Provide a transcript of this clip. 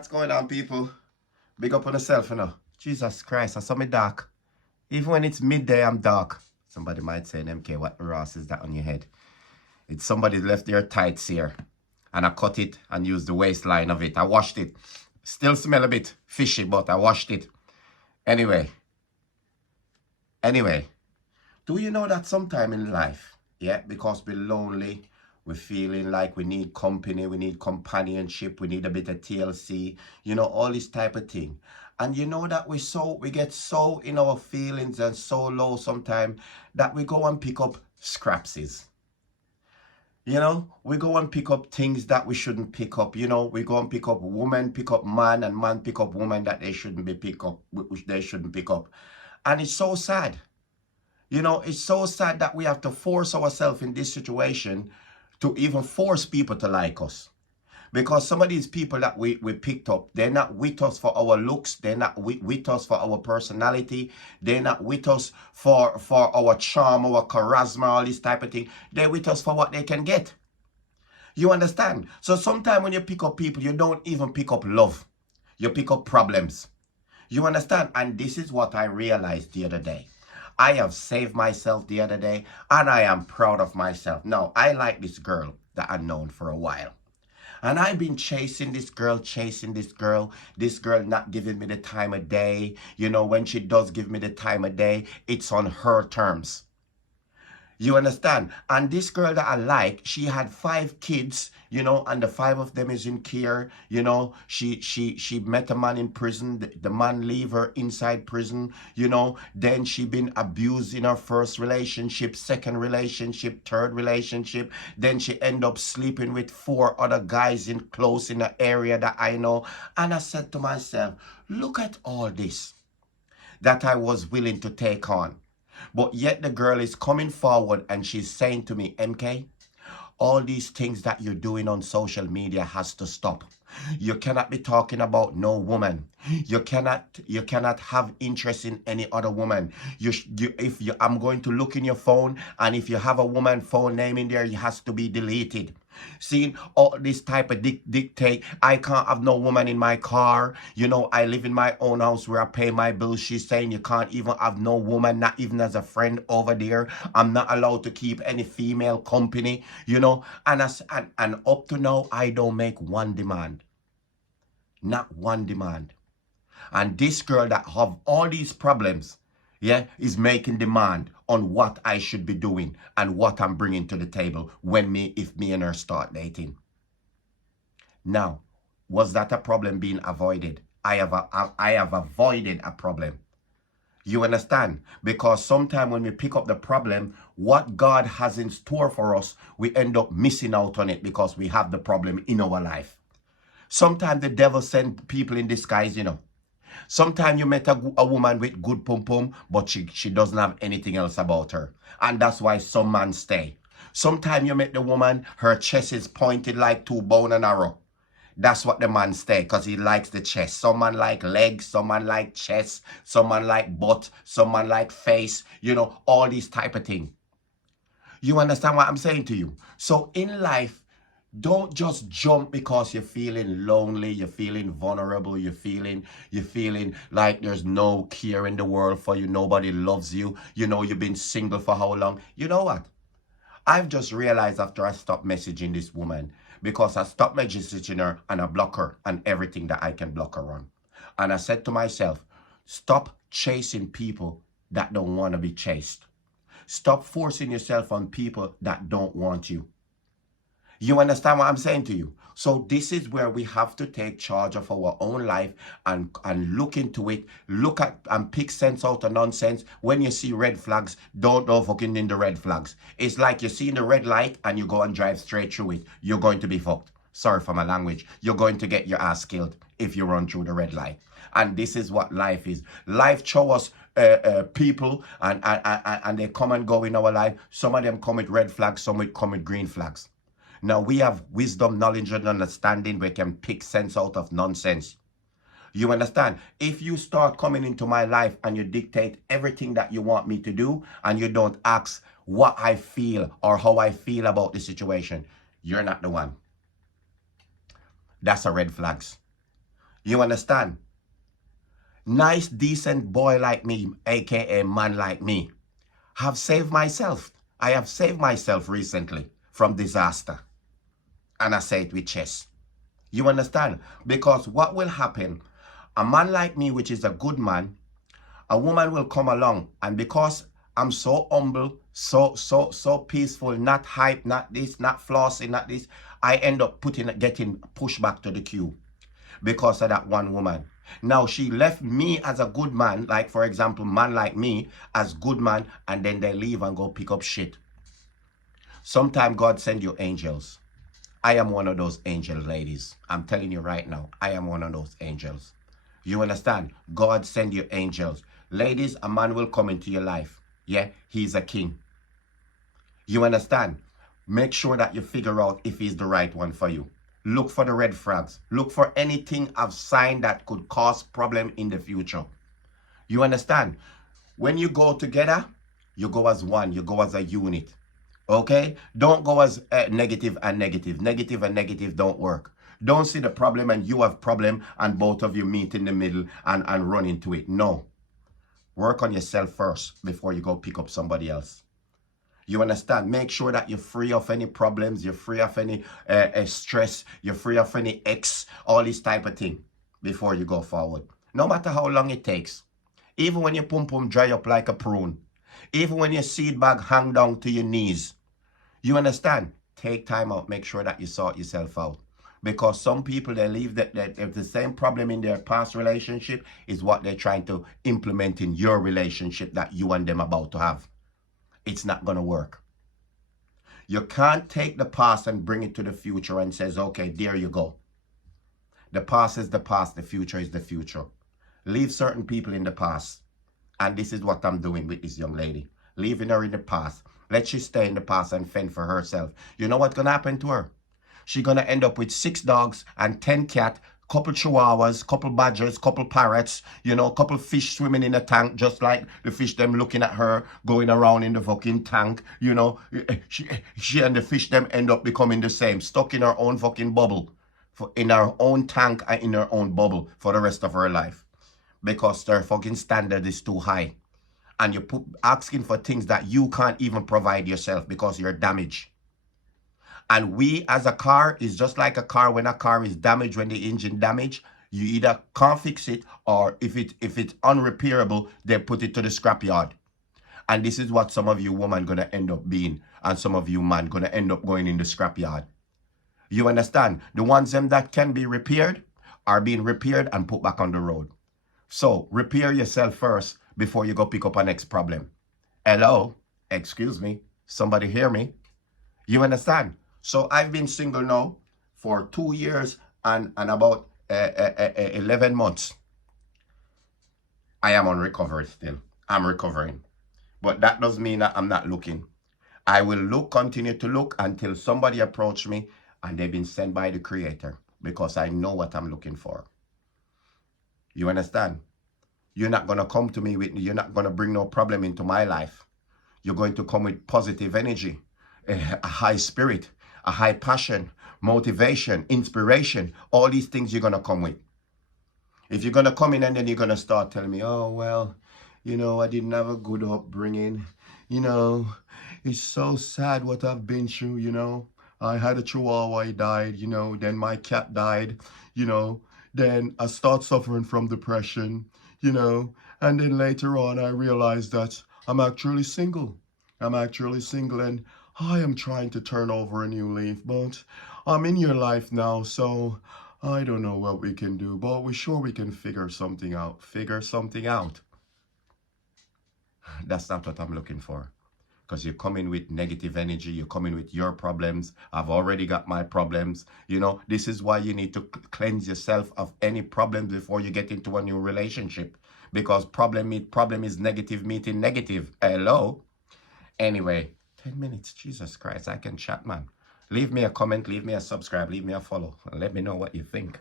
What's going on, people? Big up on yourself, you know. Jesus Christ, I saw me dark. Even when it's midday, I'm dark. Somebody might say, MK, what Ross is that on your head? It's somebody left their tights here. And I cut it and used the waistline of it. I washed it. Still smell a bit fishy, but I washed it. Anyway. Do you know that sometime in life, yeah, because we're lonely, we're feeling like we need company, we need companionship, we need a bit of TLC, you know, all this type of thing. And you know that we get so in our feelings and so low sometimes that we go and pick up scrapsies. You know, we go and pick up things that we shouldn't pick up. You know, we go and pick up woman, pick up man, and man pick up woman that they shouldn't be pick up, which they shouldn't pick up. And it's so sad. You know, it's so sad that we have to force ourselves in this situation to even force people to like us. Because some of these people that we picked up, they're not with us for our looks. They're not with us for our personality. They're not with us for our charm, our charisma, all this type of thing. They're with us for what they can get. You understand? So sometimes when you pick up people, you don't even pick up love. You pick up problems. You understand? And this is what I realized the other day. I have saved myself the other day, and I am proud of myself. Now, I like this girl that I've known for a while. And I've been chasing this girl, this girl not giving me the time of day. You know, when she does give me the time of day, it's on her terms. You understand? And this girl that I like, she had 5 kids, you know, and the 5 of them is in care. You know, she met a man in prison. The man leave her inside prison, you know. Then she been abused in her first relationship, second relationship, third relationship. Then she end up sleeping with 4 other guys in the area that I know. And I said to myself, look at all this that I was willing to take on. But yet the girl is coming forward and she's saying to me, MK, all these things that you're doing on social media has to stop. You cannot be talking about no woman. You cannot have interest in any other woman. I'm going to look in your phone, and if you have a woman phone name in there, it has to be deleted. Seeing all this type of dictate, I can't have no woman in my car. You know, I live in my own house where I pay my bills. She's saying you can't even have no woman, not even as a friend over there. I'm not allowed to keep any female company, you know. And up to now, I don't make one demand. Not one demand. And this girl that have all these problems, yeah, is making demand on what I should be doing and what I'm bringing to the table if me and her start dating. Now, was that a problem being avoided? I have avoided a problem. You understand? Because sometimes when we pick up the problem, what God has in store for us, we end up missing out on it because we have the problem in our life. Sometimes the devil sends people in disguise, you know. Sometimes you met a woman with good pum-pum, but she doesn't have anything else about her. And that's why some man stay. Sometimes you met the woman, her chest is pointed like 2 bow and arrow. That's what the man stay, because he likes the chest. Some man like legs, some man like chest, some man like butt, some man like face, you know, all these type of thing. You understand what I'm saying to you? So in life, don't just jump because you're feeling lonely, you're feeling vulnerable, you're feeling like there's no care in the world for you, nobody loves you, you know, you've been single for how long? You know what? I've just realized after I stopped messaging this woman, because I stopped messaging her and I block her and everything that I can block her on. And I said to myself, stop chasing people that don't want to be chased. Stop forcing yourself on people that don't want you. You understand what I'm saying to you? So this is where we have to take charge of our own life and look into it. Look at and pick sense out of nonsense. When you see red flags, don't go fucking in the red flags. It's like you're seeing the red light and you go and drive straight through it. You're going to be fucked. Sorry for my language. You're going to get your ass killed if you run through the red light. And this is what life is. Life show us people and they come and go in our life. Some of them come with red flags, some come with green flags. Now we have wisdom, knowledge, and understanding. We can pick sense out of nonsense. You understand? If you start coming into my life and you dictate everything that you want me to do and you don't ask what I feel or how I feel about the situation, you're not the one. That's a red flag. You understand? Nice, decent boy like me, aka man like me, have saved myself. I have saved myself recently from disaster. And I say it with chest. You understand? Because what will happen, a man like me, which is a good man, a woman will come along, and because I'm so humble, so peaceful, not hype, not this, not flossy, not this, I end up getting pushed back to the queue because of that one woman. Now she left me as a good man, like for example, man like me as good man, and then they leave and go pick up shit. Sometime God send you angels. I am one of those angels, ladies. I'm telling you right now, I am one of those angels. You understand? God send you angels. Ladies, a man will come into your life. Yeah, he's a king. You understand? Make sure that you figure out if he's the right one for you. Look for the red flags. Look for anything of sign that could cause problem in the future. You understand? When you go together, you go as one. You go as a unit. Okay? Don't go as negative and negative. Negative and negative don't work. Don't see the problem and you have problem and both of you meet in the middle and run into it. No. Work on yourself first before you go pick up somebody else. You understand? Make sure that you're free of any problems. You're free of any stress. You're free of any all this type of thing before you go forward. No matter how long it takes. Even when your pum-pum dry up like a prune. Even when your seed bag hang down to your knees. You understand? Take time out. Make sure that you sort yourself out. Because some people, they leave that if the same problem in their past relationship is what they're trying to implement in your relationship that you and them about to have. It's not going to work. You can't take the past and bring it to the future and says, okay, there you go. The past is the past. The future is the future. Leave certain people in the past. And this is what I'm doing with this young lady. Leaving her in the past. Let she stay in the past and fend for herself. You know what's going to happen to her? She's going to end up with 6 dogs and 10 cats, couple chihuahuas, couple badgers, couple parrots, you know, couple fish swimming in a tank, just like the fish them looking at her, going around in the fucking tank, you know. She and the fish them end up becoming the same, stuck in her own fucking bubble, in her own tank and in her own bubble for the rest of her life. Because their fucking standard is too high. And you're asking for things that you can't even provide yourself because you're damaged. And we as a car is just like a car. When a car is damaged, when the engine damaged, you either can't fix it, or if it's unrepairable, they put it to the scrapyard. And this is what some of you women gonna end up being, and some of you man gonna end up going in the scrapyard. You understand? The ones them that can be repaired are being repaired and put back on the road. So repair yourself first before you go pick up a next problem. Hello? Excuse me? Somebody hear me? You understand? So I've been single now for 2 years and about 11 months. I am on recovery still. I'm recovering. But that doesn't mean that I'm not looking. I will continue to look until somebody approach me and they've been sent by the Creator, because I know what I'm looking for. You understand? You're not going to come to me you're not going to bring no problem into my life. You're going to come with positive energy, a high spirit, a high passion, motivation, inspiration. All these things you're going to come with. If you're going to come in and then you're going to start telling me, oh, well, you know, I didn't have a good upbringing. You know, it's so sad what I've been through, you know. I had a chihuahua, he died, you know, then my cat died, you know. Then I start suffering from depression, you know. And then later on, I realized that I'm actually single. I'm actually single, and I am trying to turn over a new leaf, but I'm in your life now, so I don't know what we can do, but we're sure we can figure something out. Figure something out. That's not what I'm looking for. Because you come in with negative energy, you come in with your problems. I've already got my problems. You know, this is why you need to cleanse yourself of any problems before you get into a new relationship. Because problem is negative meeting negative. Hello? Anyway, 10 minutes. Jesus Christ, I can chat, man. Leave me a comment, leave me a subscribe, leave me a follow. And let me know what you think.